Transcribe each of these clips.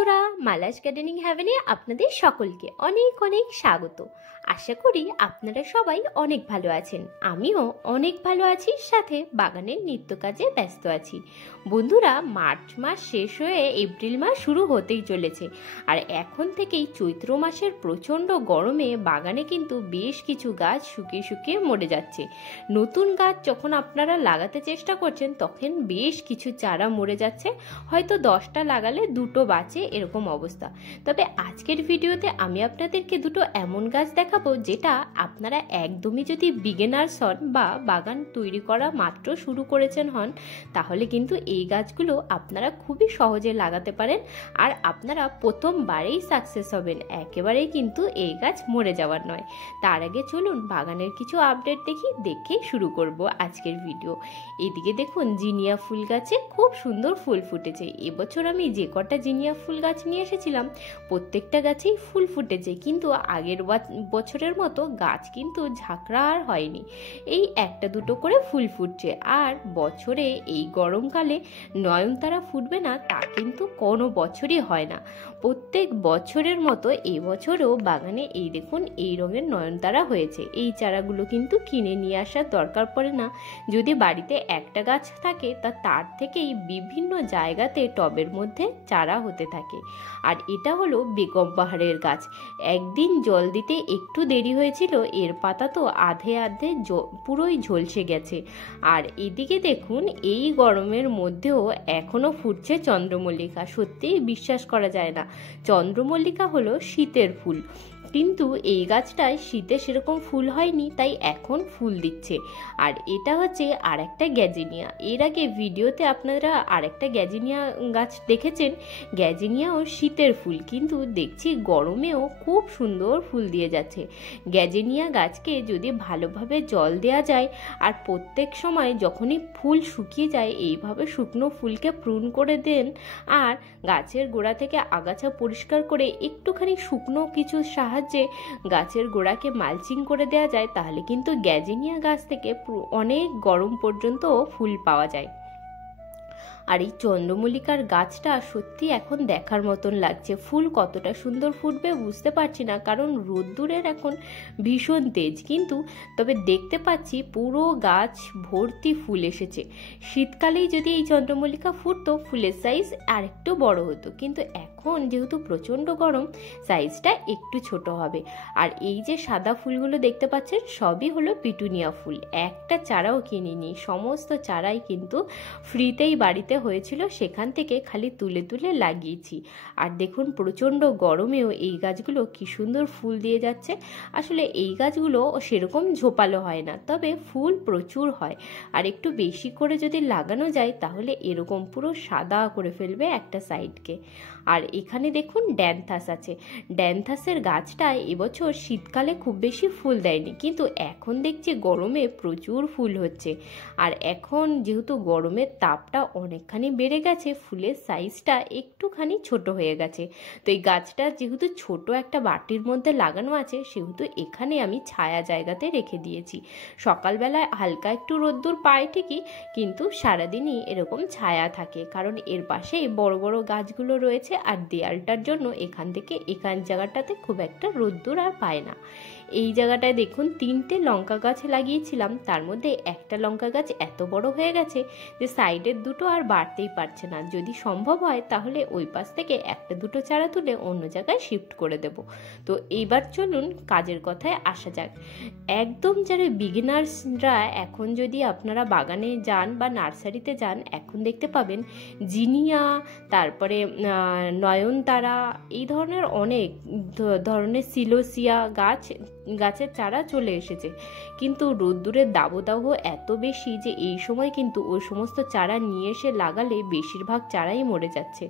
বন্ধুরা, মালাস গার্ডেনিং হ্যাভেনে আপনাদের সকলকে অনেক অনেক স্বাগত। আশা করি আপনারা সবাই অনেক ভালো আছেন। আমিও অনেক ভালো আছি, সাথে বাগানের নিত্য কাজে ব্যস্ত আছি। বন্ধুরা, মার্চ মাস শেষ হয়ে এপ্রিল মাস শুরু হতেই চলেছে, আর এখন থেকেই চৈত্র মাসের প্রচণ্ড গরমে বাগানে কিন্তু বেশ কিছু গাছ শুকিয়ে শুকিয়ে মরে যাচ্ছে। নতুন গাছ যখন আপনারা লাগাতে চেষ্টা করছেন তখন বেশ কিছু চারা মরে যাচ্ছে, হয়তো 10টা লাগালে 2টো বাঁচে, এরকম অবস্থা। তবে আজকের ভিডিওতে আমি আপনাদেরকে দুটো এমন গাছ দেখাবো যেটা আপনারা একদমই যদি বিগিনার্স হন বা বাগান তৈরি করা মাত্র শুরু করেছেন হন, তাহলে কিন্তু এই গাছগুলো আপনারা খুবই সহজে লাগাতে পারেন, আর আপনারা প্রথমবারেই সাকসেস হবেন। একেবারেই কিন্তু এই গাছ মরে যাওয়ার নয়। তার আগে চলুন বাগানের কিছু আপডেট দেখেই শুরু করব আজকের ভিডিও। এদিকে দেখুন, জিনিয়া ফুল গাছে খুব সুন্দর ফুল ফুটেছে। এবছর আমি যে কটা জিনিয়া ফুল গাছ নিয়ে এসেছিলাম প্রত্যেকটা গাছেই ফুল ফুটেছে, কিন্তু আগের বছরের মতো গাছ কিন্তু ঝাঁকড়া আর হয়নি। এই একটা দুটো করে ফুল ফুটছে। আর বছরে এই গরমকালে নয়নতারা ফুটবে না তা কিন্তু কোনো বছরই হয় না। প্রত্যেক বছরের মতো এই বছরেও বাগানে এই দেখুন এই রঙের নয়নতারা হয়েছে। এই চারাগুলো কিন্তু কিনে নিয়ে আসার দরকার পড়ে না। যদি বাড়িতে একটা গাছ থাকে তার থেকেই বিভিন্ন জায়গাতে টবের মধ্যে চারা হতে থাকে। আর এটা হলো বেগম বাহারের গাছ। একদিন জল দিতে একটু দেরি হয়েছিল, এর পাতা তো আধে পুরোই ঝলসে গেছে। আর এদিকে দেখুন, এই গরমের মধ্যেও এখনো ফুটছে চন্দ্রমল্লিকা। সত্যিই বিশ্বাস করা যায় না। চন্দ্রমল্লিকা হলো শীতের ফুল, কিন্তু এই গাছটায় শীতে সেরকম ফুল হয়নি, তাই এখন ফুল দিচ্ছে। আর এটা হচ্ছে আর একটা গ্যাজিনিয়া। এর আগে ভিডিওতে আপনারা আর একটা গ্যাজিনিয়া গাছ দেখেছেন। গ্যাজিনিয়াও শীতের ফুল, কিন্তু দেখছি গরমেও খুব সুন্দর ফুল দিয়ে যাচ্ছে। গ্যাজিনিয়া গাছকে যদি ভালোভাবে জল দেওয়া যায় আর প্রত্যেক সময় যখনই ফুল শুকিয়ে যায় এইভাবে শুকনো ফুলকে প্রুন করে দেন, আর গাছের গোড়া থেকে আগাছা পরিষ্কার করে একটুখানি শুকনো কিছু সাহায্যে গাছের গোড়াকে মালচিং করে দেওয়া যায়, তাহলে কিন্তু গ্যাজিনিয়া গাছ থেকে অনেক গরম পর্যন্ত ফুল পাওয়া যায়। আর এই চন্দ্রমল্লিকার গাছটা সত্যি এখন দেখার মতন লাগছে। ফুল কতটা সুন্দর ফুটবে বুঝতে পারছি না, কারণ রোদ্দুরের এখন ভীষণ তেজ, কিন্তু তবে দেখতে পাচ্ছি পুরো গাছ ভর্তি ফুল এসেছে। শীতকালেই যদি এই চন্দ্রমল্লিকা ফুটতো ফুলের সাইজ আর একটু বড় হতো, কিন্তু এখন যেহেতু প্রচণ্ড গরম সাইজটা একটু ছোট হবে। আর এই যে সাদা ফুলগুলো দেখতে পাচ্ছেন সবই হলো পিটুনিয়া ফুল। একটা চারাও কিনিনি, সমস্ত চারাই কিন্তু ফ্রিতেই বাড়িতে হয়েছিল, সেখান থেকে খালি তুলে তুলে লাগিয়েছি। আর দেখুন প্রচণ্ড গরমেও এই গাছগুলো কি সুন্দর ফুল দিয়ে যাচ্ছে। আসলে এই গাছগুলো সেরকম ঝোপালো হয় না, তবে ফুল প্রচুর হয়। আর একটু বেশি করে যদি লাগানো যায় তাহলে এরকম পুরো সাদা করে ফেলবে একটা সাইডকে। আর এখানে দেখুন ড্যান্থাস আছে। ড্যান্থাসের গাছটা এবছর শীতকালে খুব বেশি ফুল দেয়নি, কিন্তু এখন দেখছি গরমে প্রচুর ফুল হচ্ছে। আর এখন যেহেতু গরমের তাপটা অনেকখানি বেড়ে গেছে, ফুলের সাইজটা একটুখানি ছোট হয়ে গেছে। তো এই গাছটা যেহেতু ছোট একটা বাটির মধ্যে লাগানো আছে, সেহেতু এখানে আমি ছায়া জায়গাতে রেখে দিয়েছি। সকালবেলায় হালকা একটু রোদ্দুর পায় ঠিকই, কিন্তু সারাদিনই এরকম ছায়া থাকে, কারণ এর পাশে বড় বড় গাছগুলো রয়েছে। আর দেয়ালটার জন্য এখান জায়গাটাতে খুব একটা রোদ্দুর আর পায় না। এই জায়গাটায় দেখুন 3টে লঙ্কা গাছ লাগিয়েছিলাম, তার মধ্যে একটা লঙ্কা গাছ এত বড় হয়ে গেছে যে সাইডের দুটো আর বাড়তেই পারছে না। যদি সম্ভব হয় তাহলে ওই পাশ থেকে একটা দুটো চারা তুলে অন্য জায়গায় শিফট করে দেব। তো এইবার চলুন কাজের কথায় আসা যাক। একদম যারা বিগিনার্সরা এখন যদি আপনারা বাগানে যান বা নার্সারিতে যান, এখন দেখতে পাবেন জিনিয়া, তারপরে নয়নতারা, এই ধরনের অনেক ধরনের সিলোসিয়া গাছের চারা চলে এসেছে। কিন্তু রোদ্দুরের দাবদাহ এত বেশি যে এই সময় কিন্তু ওই সমস্ত চারা নিয়ে এসে লাগালে বেশিরভাগ চারাই মরে যাচ্ছে।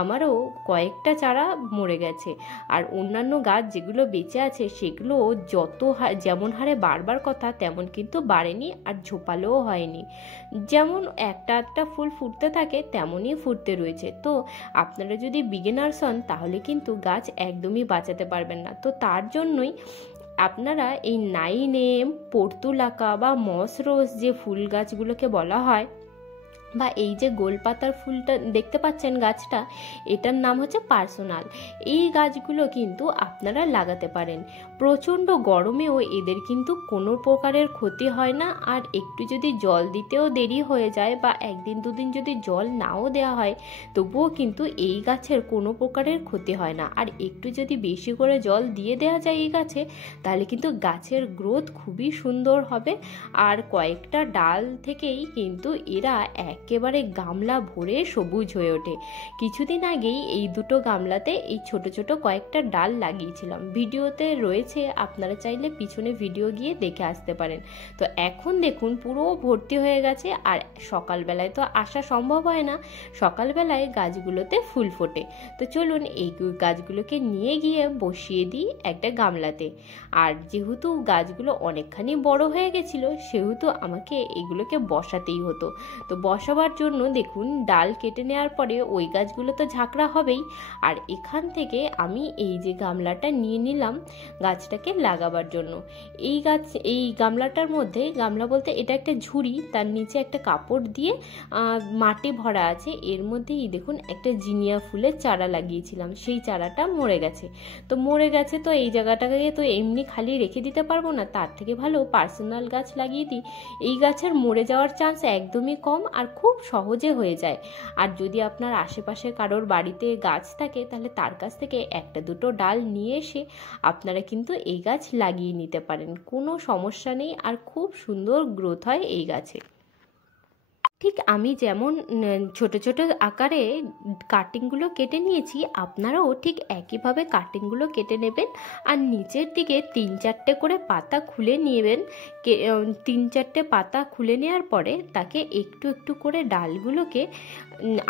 আমারও কয়েকটা চারা মরে গেছে। আর অন্যান্য গাছ যেগুলো বেঁচে আছে সেগুলো যেমন হারে বাড়বার কথা তেমন কিন্তু বাড়েনি, আর ঝোপালোও হয়নি। যেমন একটা ফুল ফুটতে থাকে তেমনই ফুটতে রয়েছে। তো আপনারা যদি বিগিনার্স হন তাহলে কিন্তু গাছ একদমই বাঁচাতে পারবেন না। তো তার জন্যই আপনারা এই 9M, পর্তুলাকা বা মস রোজ যে ফুল গাছগুলোকে বলা হয়, বা এই যে গোল পাতার ফুলটা দেখতে পাচ্ছেন গাছটা, এটার নাম হচ্ছে পার্সোনাল। এই গাছগুলো কিন্তু আপনারা লাগাতে পারেন। প্রচণ্ড গরমেও এদের কিন্তু কোনো প্রকারের ক্ষতি হয় না। আর একটু যদি জল দিতেও দেরি হয়ে যায় বা একদিন দুদিন যদি জল নাও দেওয়া হয়, তবুও কিন্তু এই গাছের কোনো প্রকারের ক্ষতি হয় না। আর একটু যদি বেশি করে জল দিয়ে দেওয়া যায় এই গাছে, তাহলে কিন্তু গাছের গ্রোথ খুবই সুন্দর হবে। আর কয়েকটা ডাল থেকেই কিন্তু এরা একেবারে গামলা ভরে সবুজ হয়ে ওঠে। কিছুদিন আগেই এই দুটো গামলাতে এই ছোট ছোট কয়েকটা ডাল লাগিয়েছিলাম, ভিডিওতে রয়েছে, আপনারা চাইলে পিছনে ভিডিও গিয়ে দেখে আসতে পারেন। তো এখন দেখুন পুরো ভর্তি হয়ে গেছে। আর সকালবেলায় তো আসা সম্ভব হয় না, সকালবেলায় গাছগুলোতে ফুল ফোটে। তো চলুন এই গাছগুলোকে নিয়ে গিয়ে বসিয়ে দিই একটা গামলাতে। আর যেহেতু গাছগুলো অনেকখানি বড় হয়ে গেছিল, সেহেতু আমাকে এগুলোকে বসাতেই হতো। তো বসাবার জন্য দেখুন ডাল কেটে নেওয়ার পরে ওই গাছগুলো তো ঝাঁকড়া হবেই। আর এখান থেকে আমি এই যে গামলাটা নিয়ে নিলাম গাছটাকে লাগাবার জন্য। এই গামলাটার মধ্যে, গামলা বলতে এটা একটা ঝুড়ি, তার নিচে একটা কাপড় দিয়ে মাটি ভরা আছে। এর মধ্যেই দেখুন একটা জিনিয়া ফুলের চারা লাগিয়েছিলাম, সেই চারাটা মরে গেছে। তো এই জায়গাটাকে তো এমনি খালি রেখে দিতে পারবো না, তার থেকে ভালো পার্সোনাল গাছ লাগিয়ে দিই। এই গাছের মরে যাওয়ার চান্স একদমই কম আর খুব সহজে হয়ে যায়। আর যদি আপনার আশেপাশে কারোর বাড়িতে গাছ থাকে, তাহলে তার কাছ থেকে একটা দুটো ডাল নিয়ে এসে আপনারা কিন্তু এই গাছ লাগিয়ে নিতে পারেন, কোনো সমস্যা নেই। আর খুব সুন্দর গ্রোথ হয় এই গাছে। ঠিক আমি যেমন ছোট ছোট আকারে কাটিংগুলো কেটে নিয়েছি, আপনারাও ঠিক একইভাবে কাটিংগুলো কেটে নেবেন। আর নিচের দিকে 3-4টে করে পাতা খুলে নেবেন। 3-4টে পাতা খুলে নেওয়ার পরে তাকে একটু একটু করে ডালগুলোকে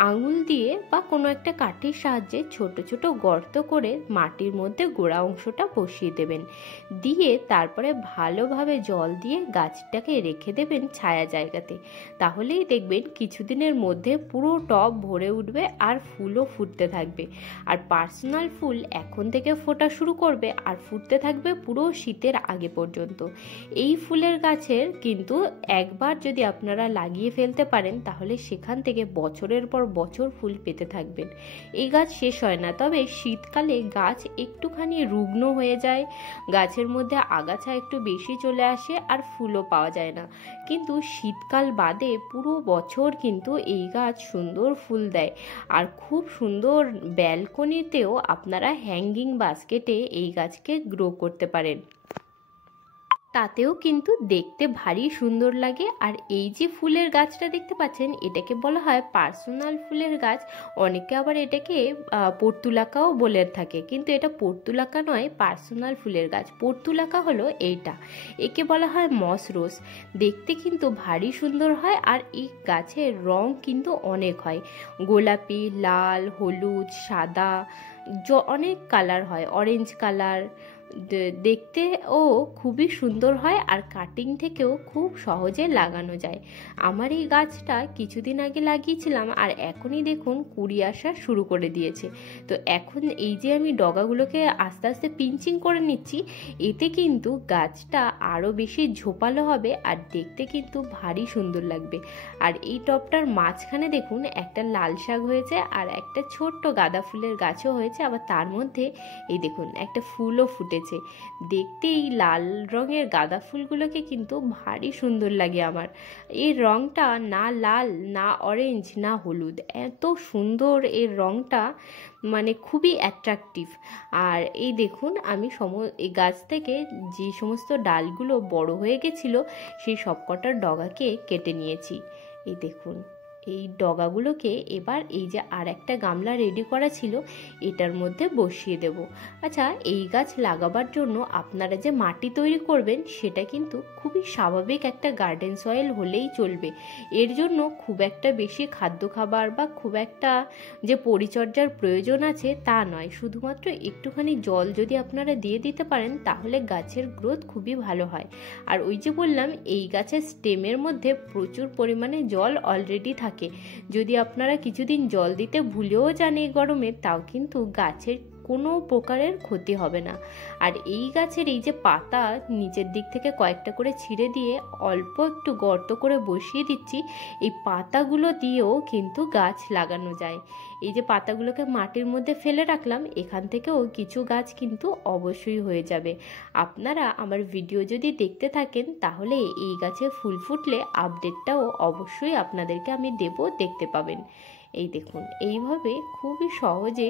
আঙুল দিয়ে বা কোনো একটা কাঠির সাহায্যে ছোট ছোট গর্ত করে মাটির মধ্যে গোড়া অংশটা বসিয়ে দেবেন। দিয়ে তারপরে ভালোভাবে জল দিয়ে গাছটাকে রেখে দেবেন ছায়া জায়গাতে। তাহলেই দেখবেন কিছুদিনের মধ্যে পুরো টব ভরে উঠবে আর ফুলও ফুটতে থাকবে। আর পার্সোনাল ফুল এখন থেকে ফোটা শুরু করবে আর ফুটতে থাকবে পুরো শীতের আগে পর্যন্ত। এই ফুলের গাছের কিন্তু একবার যদি আপনারা লাগিয়ে ফেলতে পারেন, তাহলে সেখান থেকে বছরের পর বছর ফুল পেতে থাকবেন। এই গাছ শেষ হয় না, তবে শীতকালে গাছ একটুখানি রুগ্ন হয়ে যায়, গাছের মধ্যে আগাছা একটু বেশি চলে আসে আর ফুলও পাওয়া যায় না। কিন্তু শীতকাল বাদে পুরো বছর কিন্তু এই গাছ সুন্দর ফুল দেয়। আর খুব সুন্দর ব্যালকনিতেও আপনারা হ্যাঙ্গিং বাস্কেটে এই গাছকে গ্রো করতে পারেন, তাতেও কিন্তু দেখতে ভারী সুন্দর লাগে। আর এই যে ফুলের গাছটা দেখতে পাচ্ছেন, এটাকে বলা হয় পার্সোনাল ফুলের গাছ। অনেকে আবার এটাকে পর্তুলাকাও বলে থাকে, কিন্তু এটা পর্তুলাকা নয়, পার্সোনাল ফুলের গাছ। পর্তুলাকা হলো এইটা, একে বলা হয় মস রোজ। দেখতে কিন্তু ভারী সুন্দর হয়। আর এই গাছের রং কিন্তু অনেক হয়, গোলাপি, লাল, হলুদ, সাদা, অনেক কালার হয়, অরেঞ্জ কালার। দেখতেও খুবই সুন্দর হয় আর কাটিং থেকেও খুব সহজে লাগানো যায়। আমার এই গাছটা কিছুদিন আগে লাগিয়েছিলাম আর এখনই দেখুন কুড়ি আসা শুরু করে দিয়েছে। তো এখন এই যে আমি ডগাগুলোকে আস্তে আস্তে পিঞ্চিং করে নিচ্ছি, এতে কিন্তু গাছটা আরও বেশি ঝোপালো হবে আর দেখতে কিন্তু ভারী সুন্দর লাগবে। আর এই টবটার মাঝখানে দেখুন একটা লাল শাক হয়েছে আর একটা ছোট্ট গাঁদা ফুলের গাছও হয়েছে, আবার তার মধ্যে এই দেখুন একটা ফুলও ফুটেছে। দেখতে এই লাল রঙের গাঁদা ফুলগুলোকে কিন্তু ভারী সুন্দর লাগে আমার। এই রংটা না লাল, না অরেঞ্জ, না হলুদ, এত সুন্দর এর রংটা, মানে খুবই অ্যাট্রাকটিভ। আর এই দেখুন আমি এই গাছ থেকে যে সমস্ত ডালগুলো বড় হয়ে গেছিলো, সেই সবকটার ডগাকে কেটে নিয়েছি। এই দেখুন এই ডগাগুলোকে এবার এই যে আর একটা গামলা রেডি করা ছিল, এটার মধ্যে বসিয়ে দেব। আচ্ছা, এই গাছ লাগাবার জন্য আপনারা যে মাটি তৈরি করবেন, সেটা কিন্তু খুবই স্বাভাবিক একটা গার্ডেন সয়েল হলেই চলবে। এর জন্য খুব একটা বেশি খাদ্য খাবার বা খুব একটা যে পরিচর্যার প্রয়োজন আছে তা নয়, শুধুমাত্র একটুখানি জল যদি আপনারা দিয়ে দিতে পারেন, তাহলে গাছের গ্রোথ খুবই ভালো হয়। আর ওই যে বললাম, এই গাছের স্টেমের মধ্যে প্রচুর পরিমাণে জল অলরেডি থাকে। যদি আপনারা কিছুদিন জল দিতে ভুলেও যান এই গরমে, তাও কিন্তু গাছের কোনো প্রকারের ক্ষতি হবে না। আর এই গাছের এই যে পাতা নিচের দিক থেকে কয়েকটা করে ছিঁড়ে দিয়ে অল্প একটু গর্ত করে বসিয়ে দিচ্ছি, এই পাতাগুলো দিয়েও কিন্তু গাছ লাগানো যায়। এই যে পাতাগুলোকে মাটির মধ্যে ফেলে রাখলাম, এখান থেকেও কিছু গাছ কিন্তু অবশ্যই হয়ে যাবে। আপনারা আমার ভিডিও যদি দেখতে থাকেন তাহলে এই গাছে ফুল ফুটলে আপডেটটাও অবশ্যই আপনাদেরকে আমি দেব, দেখতে পাবেন। এই দেখুন, এইভাবে খুবই সহজে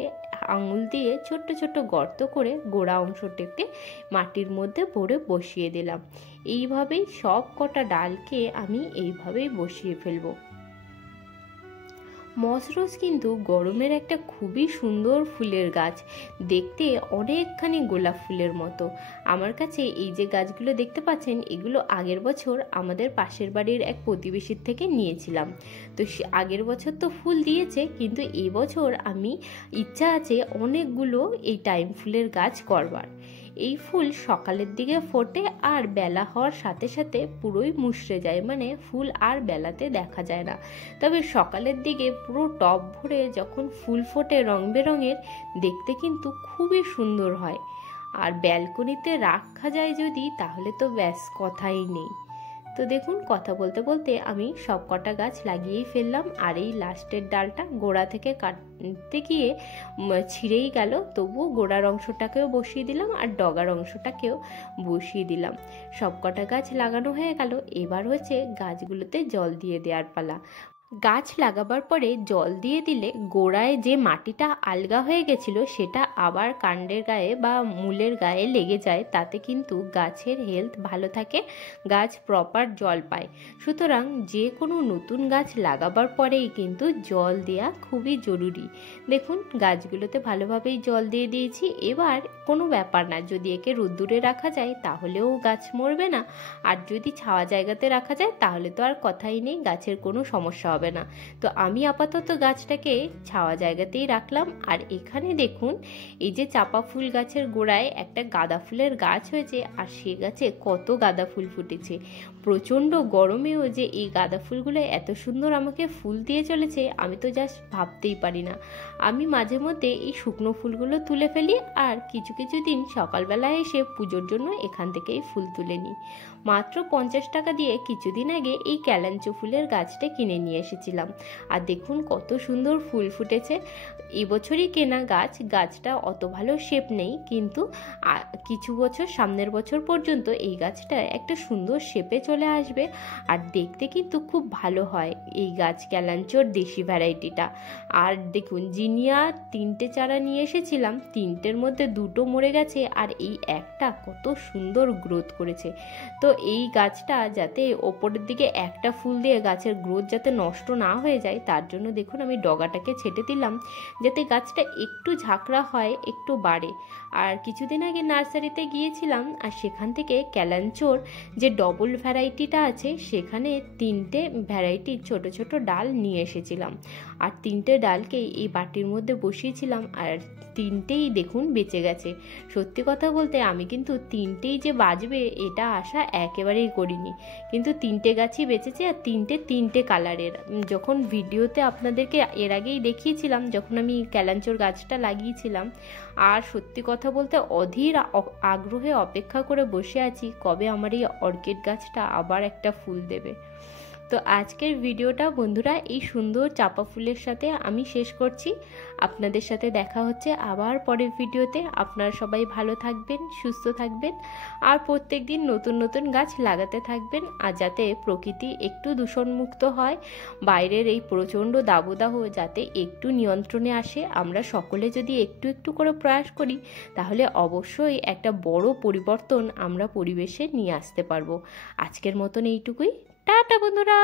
আঙুল দিয়ে ছোট্ট ছোট্ট গর্ত করে গোড়া অংশটাকে মাটির মধ্যে ভরে বসিয়ে দিলাম। এইভাবেই সব কটা ডালকে আমি এইভাবেই বসিয়ে ফেলবো। মশরোজ কিন্তু গরমের একটা খুবই সুন্দর ফুলের গাছ, দেখতে অনেকখানি গোলাপ ফুলের মতো। আমার কাছে এই যে গাছগুলো দেখতে পাচ্ছেন, এগুলো আগের বছর আমাদের পাশের বাড়ির এক প্রতিবেশীর থেকে নিয়েছিলাম। তো আগের বছর তো ফুল দিয়েছে, কিন্তু এই বছর আমি ইচ্ছা আছে অনেকগুলো এই টাইম ফুলের গাছ করবার। এই ফুল সকালের দিকে ফোটে আর বেলা হওয়ার সাথে সাথে পুরোই মুষড়ে যায়, মানে ফুল আর বেলাতে দেখা যায় না। তবে সকালের দিকে পুরো টব ভরে যখন ফুল ফোটে রং বেরঙের, দেখতে কিন্তু খুবই সুন্দর হয়। আর ব্যালকনিতে রাখা যায় যদি, তাহলে তো ব্যাস কথাই নেই। তো দেখুন, কথা বলতে বলতে আমি সব কটা গাছ লাগিয়েই ফেললাম। আর এই লাস্টের ডালটা গোড়া থেকে কাটতে গিয়ে ছিঁড়েই গেল, তবুও গোড়ার অংশটাকেও বসিয়ে দিলাম আর ডগার অংশটাকেও বসিয়ে দিলাম। সব কটা গাছ লাগানো হয়ে গেল। এবার হচ্ছে গাছগুলোতে জল দিয়ে দেওয়ার পালা। গাছ লাগাবার পরে জল দিয়ে দিলে গোড়ায় যে মাটিটা আলগা হয়ে গেছিল সেটা আবার কাণ্ডের গায়ে বা মূলের গায়ে লেগে যায়, তাতে কিন্তু গাছের হেলথ ভালো থাকে, গাছ প্রপার জল পায়। সুতরাং যে কোনো নতুন গাছ লাগাবার পরেই কিন্তু জল দেওয়া খুবই জরুরি। দেখুন, গাছগুলোতে ভালোভাবেই জল দিয়ে দিয়েছি। এবার কোনো ব্যাপার না, যদি একে রোদ্দুরে রাখা যায় তাহলেও গাছ মরবে না, আর যদি ছাওয়া জায়গাতে রাখা যায় তাহলে তো আর কথাই নেই, গাছের কোনো সমস্যা হবে না। তো আমি আপাতত গাছটাকে ছাওয়া জায়গাতেই রাখলাম। আর এখানে দেখুন, এই যে চাপা ফুল গাছের গোড়ায় একটা গাঁদা ফুলের গাছ হয়েছে, আর সে গাছে কত গাঁদা ফুল ফুটেছে। প্রচণ্ড গরমেও যে এই গাঁদা ফুলগুলো এত সুন্দর আমাকে ফুল দিয়ে চলেছে, আমি তো জাস্ট ভাবতেই পারি না। আমি মাঝে মধ্যে এই শুকনো ফুলগুলো তুলে ফেলি, আর কিছু কিছু দিন সকালবেলায় এসে পুজোর জন্য এখান থেকেই ফুল তুলে নিই। মাত্র 50 টাকা দিয়ে কিছুদিন আগে এই ক্যালাঞ্চো ফুলের গাছটা কিনে নিয়ে এসেছিলাম। আর দেখুন কত সুন্দর ফুল ফুটেছে। এবছরই কেনা গাছ, গাছটা অত ভালো শেপ নেই, কিন্তু কিছু বছর, সামনের বছর পর্যন্ত এই গাছটা একটা সুন্দর শেপে চলে আসবে। আর দেখতে কিন্তু খুব ভালো হয় এই গাছ, ক্যালাঞ্চোর দেশি ভ্যারাইটিটা। আর দেখুন, জিনিয়া 3টে চারা নিয়ে এসেছিলাম, 3টের মধ্যে 2টো মরে গেছে, আর এই একটা কত সুন্দর গ্রোথ করেছে। তো এই গাছটা যাতে ওপরের দিকে একটা ফুল দিয়ে গাছের গ্রোথ যাতে নষ্ট না হয়ে যায়, তার জন্য দেখুন আমি ডগাটাকে ছেটে দিলাম, যাতে গাছটা একটু ঝাঁকড়া হয়, একটু বাড়ে। আর কিছুদিন আগে নার্সারিতে গিয়েছিলাম, আর সেখান থেকে ক্যালাঞ্চোর যে ডবল ভ্যারাইটিটা আছে, সেখানে 3টে ভ্যারাইটির ছোট ছোট ডাল নিয়ে এসেছিলাম। আর 3টে ডালকেই এই বাটির মধ্যে বসিয়েছিলাম, আর 3টেই দেখুন বেঁচে গেছে। সত্যি কথা বলতে আমি কিন্তু 3টেই যে বাঁচবে এটা আশা একেবারেই করিনি, কিন্তু 3টে গাছই বেঁচেছে, আর 3টে কালারের। যখন ভিডিওতে আপনাদেরকে এর আগেই দেখিয়েছিলাম, যখন আমি ক্যালাঞ্চোর গাছটা লাগিয়েছিলাম, আর সত্যি কথা বলতে অধীর আগ্রহে অপেক্ষা করে বসে আছি কবে আমার এই অর্কিড গাছটা আবার একটা ফুল দেবে। তো আজকের ভিডিওটা বন্ধুরা এই সুন্দর চাপা ফুলের সাথে আমি শেষ করছি। আপনাদের সাথে দেখা হচ্ছে আবার পরের ভিডিওতে। আপনারা সবাই ভালো থাকবেন, সুস্থ থাকবেন, আর প্রত্যেক দিন নতুন নতুন গাছ লাগাতে থাকবেন। আর যাতে প্রকৃতি একটু দূষণমুক্ত হয়, বাইরের এই প্রচণ্ড দাবদাহ যাতে একটু নিয়ন্ত্রণে আসে, আমরা সকলে যদি একটু একটু করে প্রয়াস করি, তাহলে অবশ্যই একটা বড় পরিবর্তন আমরা পরিবেশে নিয়ে আসতে পারবো। আজকের মতন এইটুকুই। টাটা বন্ধুরা।